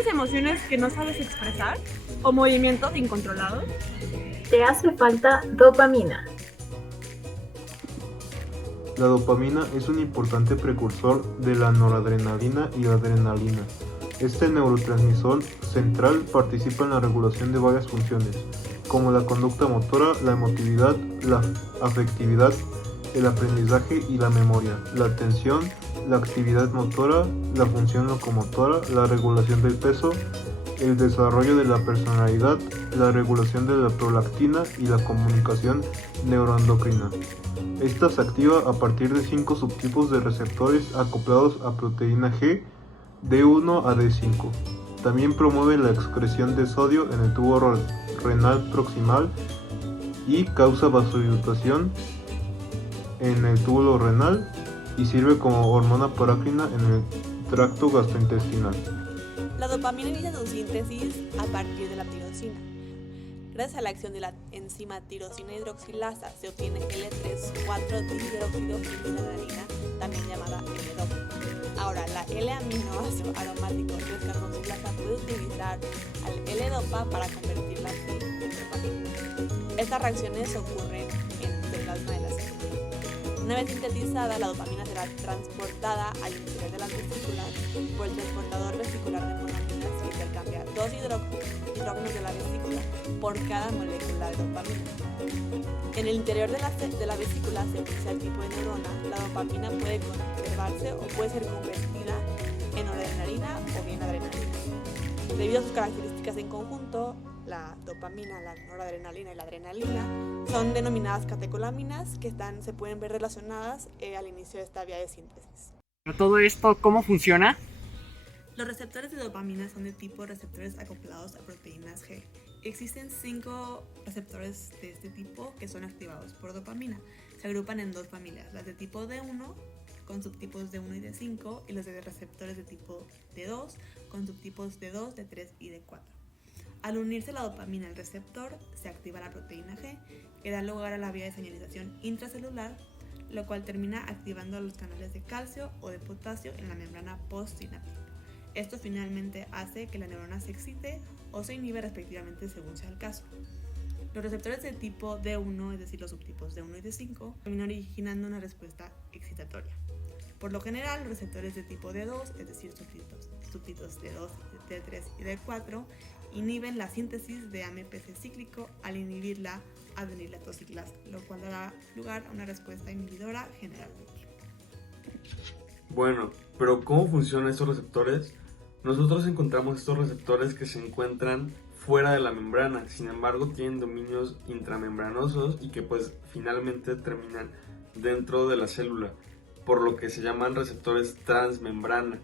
¿Tienes emociones que no sabes expresar o movimientos incontrolados? Te hace falta dopamina. La dopamina es un importante precursor de la noradrenalina y la adrenalina. Este neurotransmisor central participa en la regulación de varias funciones, como la conducta motora, la emotividad, la afectividad, el aprendizaje y la memoria, la atención, la actividad motora, la función locomotora, la regulación del peso, el desarrollo de la personalidad, la regulación de la prolactina y la comunicación neuroendocrina. Esta se activa a partir de 5 subtipos de receptores acoplados a proteína G de 1 a D5. También promueve la excreción de sodio en el tubo renal proximal y causa vasodilatación en el túbulo renal y sirve como hormona parácrina en el tracto gastrointestinal. La dopamina inicia su síntesis a partir de la tirosina. Gracias a la acción de la enzima tirosina hidroxilasa se obtiene L3,4-dihidroxidofenilalanina, también llamada L-Dopa. Ahora, la L-aminoácido aromático descarboxilasa puede utilizar al L-Dopa para convertirla en dopamina. Estas reacciones ocurren en el plasma de la célula. Una vez sintetizada, la dopamina será transportada al interior de las vesículas por el transportador vesicular de monaminas que intercambia dos hidrógenos de la vesícula por cada molécula de dopamina. En el interior de la vesícula, según sea el tipo de neurona, la dopamina puede conservarse o puede ser convertida en noradrenalina o bien adrenalina. Debido a sus características en conjunto, la dopamina, la noradrenalina y la adrenalina son denominadas catecolaminas que se pueden ver relacionadas al inicio de esta vía de síntesis. ¿Todo esto cómo funciona? Los receptores de dopamina son de tipo receptores acoplados a proteínas G. Existen 5 receptores de este tipo que son activados por dopamina. Se agrupan en dos familias, las de tipo D1 con subtipos D1 y D5 y los de receptores de tipo D2 con subtipos D2, D3 y D4. Al unirse la dopamina al receptor, se activa la proteína G, que da lugar a la vía de señalización intracelular, lo cual termina activando los canales de calcio o de potasio en la membrana postsináptica. Esto finalmente hace que la neurona se excite o se inhibe respectivamente según sea el caso. Los receptores de tipo D1, es decir, los subtipos D1 y D5, terminan originando una respuesta excitatoria. Por lo general, los receptores de tipo D2, es decir, subtipos D2, D3 y D4, inhiben la síntesis de AMPC cíclico al inhibir la adenilatociclasa, lo cual dará lugar a una respuesta inhibidora generalmente. Bueno, pero ¿cómo funcionan estos receptores? Nosotros encontramos estos receptores que se encuentran fuera de la membrana, sin embargo tienen dominios intramembranosos y que pues finalmente terminan dentro de la célula, por lo que se llaman receptores transmembrana.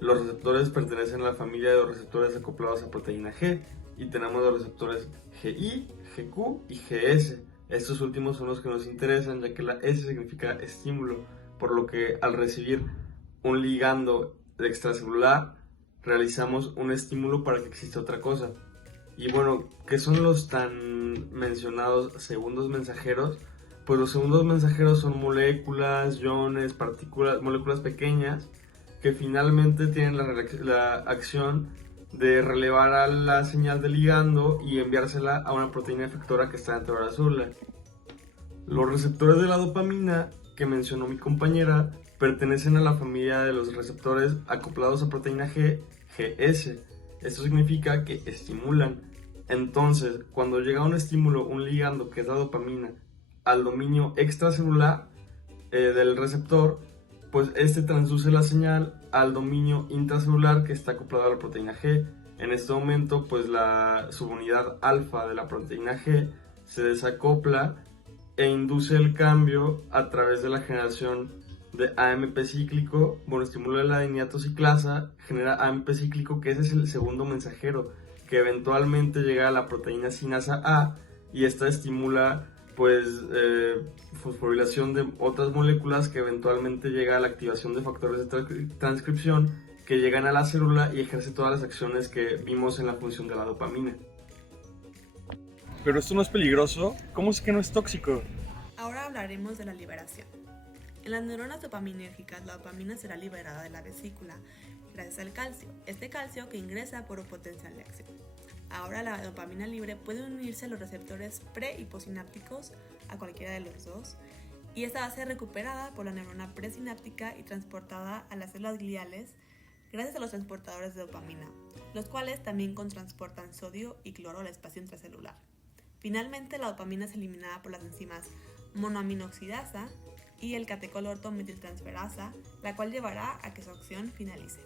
Los receptores pertenecen a la familia de los receptores acoplados a proteína G y tenemos los receptores GI, GQ y GS. Estos últimos son los que nos interesan, ya que la S significa estímulo, por lo que al recibir un ligando extracelular realizamos un estímulo para que exista otra cosa. Y bueno, ¿qué son los tan mencionados segundos mensajeros? Pues los segundos mensajeros son moléculas, iones, partículas, moléculas pequeñas que finalmente tienen la acción de relevar a la señal del ligando y enviársela a una proteína efectora que está dentro de la célula. Los receptores de la dopamina que mencionó mi compañera pertenecen a la familia de los receptores acoplados a proteína G, GS. Esto significa que estimulan. Entonces, cuando llega un estímulo, un ligando que es la dopamina, al dominio extracelular del receptor, pues este transduce la señal al dominio intracelular que está acoplado a la proteína G. En este momento, pues la subunidad alfa de la proteína G se desacopla e induce el cambio a través de la generación de AMP cíclico. Bueno, estimula la adenilatociclasa, genera AMP cíclico, que ese es el segundo mensajero, que eventualmente llega a la proteína sinasa A y esta estimula pues fosforilación de otras moléculas que eventualmente llega a la activación de factores de transcripción que llegan a la célula y ejerce todas las acciones que vimos en la función de la dopamina. ¿Pero esto no es peligroso? ¿Cómo es que no es tóxico? Ahora hablaremos de la liberación. En las neuronas dopaminérgicas, la dopamina será liberada de la vesícula cabeza el calcio, este calcio que ingresa por un potencial de acción. Ahora la dopamina libre puede unirse a los receptores pre y postsinápticos, a cualquiera de los dos, y esta va a ser recuperada por la neurona presináptica y transportada a las células gliales gracias a los transportadores de dopamina, los cuales también transportan sodio y cloro al espacio intracelular. Finalmente, la dopamina es eliminada por las enzimas monoaminoxidasa y el catecolorto-metiltransferasa, la cual llevará a que su acción finalice.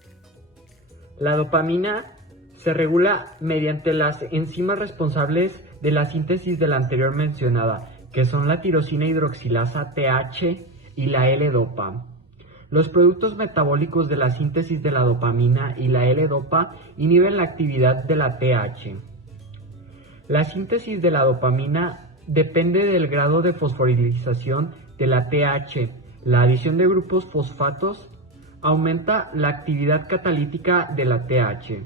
La dopamina se regula mediante las enzimas responsables de la síntesis de la anterior mencionada, que son la tirosina hidroxilasa TH y la L-dopa. Los productos metabólicos de la síntesis de la dopamina y la L-dopa inhiben la actividad de la TH. La síntesis de la dopamina depende del grado de fosforilización de la TH. La adición de grupos fosfatos aumenta la actividad catalítica de la TH.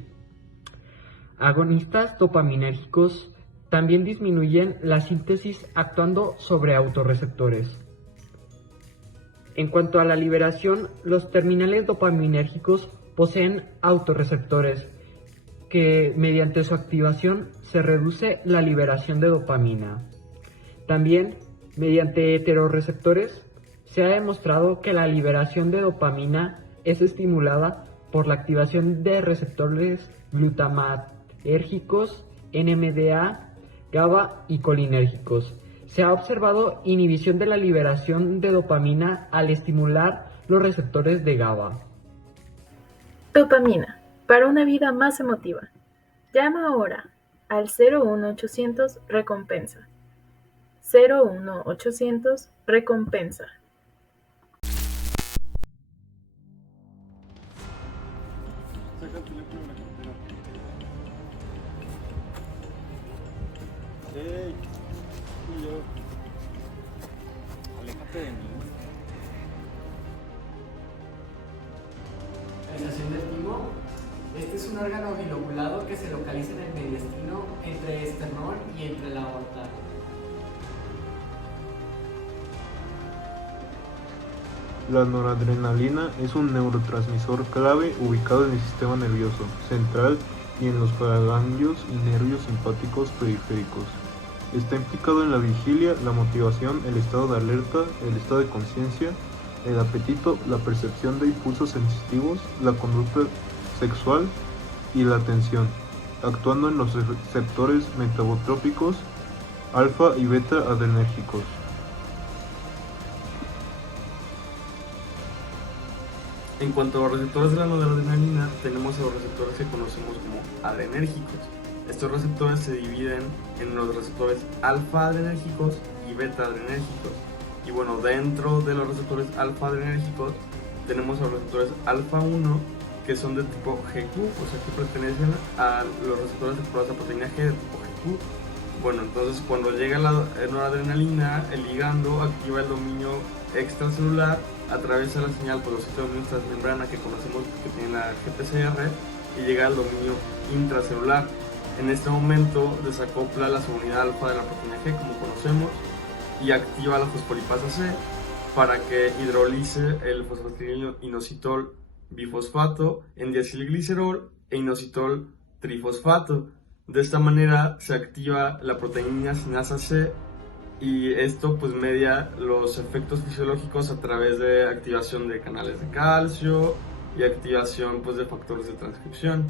Agonistas dopaminérgicos también disminuyen la síntesis actuando sobre autorreceptores. En cuanto a la liberación, los terminales dopaminérgicos poseen autorreceptores que mediante su activación se reduce la liberación de dopamina. También, mediante heterorreceptores, se ha demostrado que la liberación de dopamina es estimulada por la activación de receptores glutamatérgicos, NMDA, GABA y colinérgicos. Se ha observado inhibición de la liberación de dopamina al estimular los receptores de GABA. Dopamina, para una vida más emotiva. Llama ahora al 01800 recompensa. 01800 recompensa. Saca el teléfono de la cartera. ¡Ey! Fui yo. Aléjate de mí. Realización del timo. Este es un órgano bilobulado que se localiza en el mediastino entre el esternón y entre la aorta. La noradrenalina es un neurotransmisor clave ubicado en el sistema nervioso central y en los paraganglios y nervios simpáticos periféricos. Está implicado en la vigilia, la motivación, el estado de alerta, el estado de conciencia, el apetito, la percepción de impulsos sensitivos, la conducta sexual y la atención, actuando en los receptores metabotrópicos alfa y beta adrenérgicos. En cuanto a los receptores de la noradrenalina, tenemos a los receptores que conocemos como adrenérgicos. Estos receptores se dividen en los receptores alfa adrenérgicos y beta adrenérgicos. Y bueno, dentro de los receptores alfa adrenérgicos tenemos a los receptores alfa 1, que son de tipo GQ, o sea que pertenecen a los receptores activados a proteína G de tipo GQ. Bueno, entonces cuando llega la noradrenalina, el ligando activa el dominio extracelular, atraviesa la señal por los sitios transmembrana que conocemos que tiene la GPCR y llega al dominio intracelular. En este momento desacopla la subunidad alfa de la proteína G, como conocemos, y activa la fosfolipasa C para que hidrolice el fosfatilinositol bifosfato en diacilglicerol e inositol trifosfato. De esta manera se activa la proteína sinasa C y esto pues media los efectos fisiológicos a través de activación de canales de calcio y activación pues de factores de transcripción.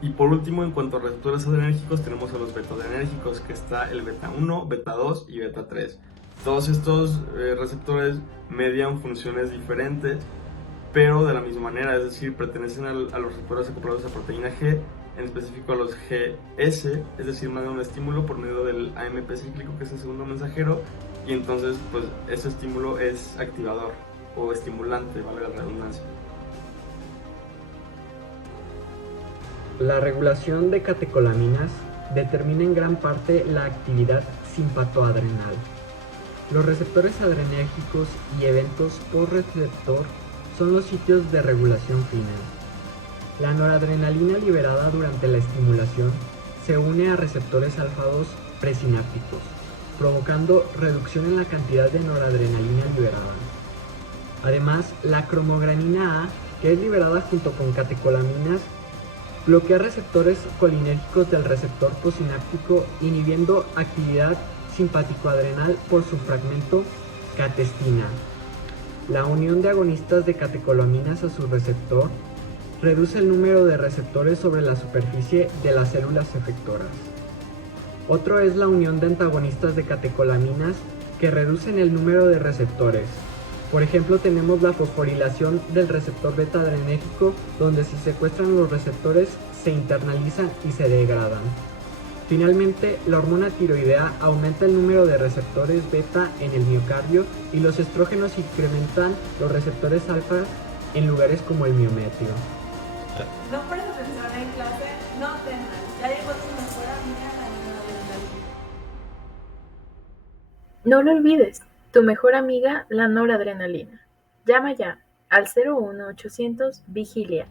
Y por último, en cuanto a receptores adrenérgicos, tenemos a los beta-adrenérgicos, que está el beta 1, beta 2 y beta 3. Todos estos receptores median funciones diferentes, pero de la misma manera, es decir, pertenecen a los receptores acoplados a proteína G, en específico a los GS, es decir, mandan un estímulo por medio del AMP cíclico, que es el segundo mensajero, y entonces pues ese estímulo es activador o estimulante, valga la redundancia. La regulación de catecolaminas determina en gran parte la actividad simpatoadrenal. Los receptores adrenérgicos y eventos por receptor son los sitios de regulación fina. La noradrenalina liberada durante la estimulación se une a receptores alfa 2 presinápticos, provocando reducción en la cantidad de noradrenalina liberada. Además, la cromogranina A que es liberada junto con catecolaminas, bloquea receptores colinérgicos del receptor postsináptico, inhibiendo actividad simpático-adrenal por su fragmento catestina. La unión de agonistas de catecolaminas a su receptor reduce el número de receptores sobre la superficie de las células efectoras. Otro es la unión de antagonistas de catecolaminas que reducen el número de receptores. Por ejemplo, tenemos la fosforilación del receptor beta adrenérgico, donde si secuestran los receptores se internalizan y se degradan. Finalmente, la hormona tiroidea aumenta el número de receptores beta en el miocardio y los estrógenos incrementan los receptores alfa en lugares como el miometrio. No pones atención en clase, no temas. Ya llegó tu mejor amiga, la noradrenalina. No lo olvides, tu mejor amiga, la noradrenalina. Llama ya al 01800 Vigilia.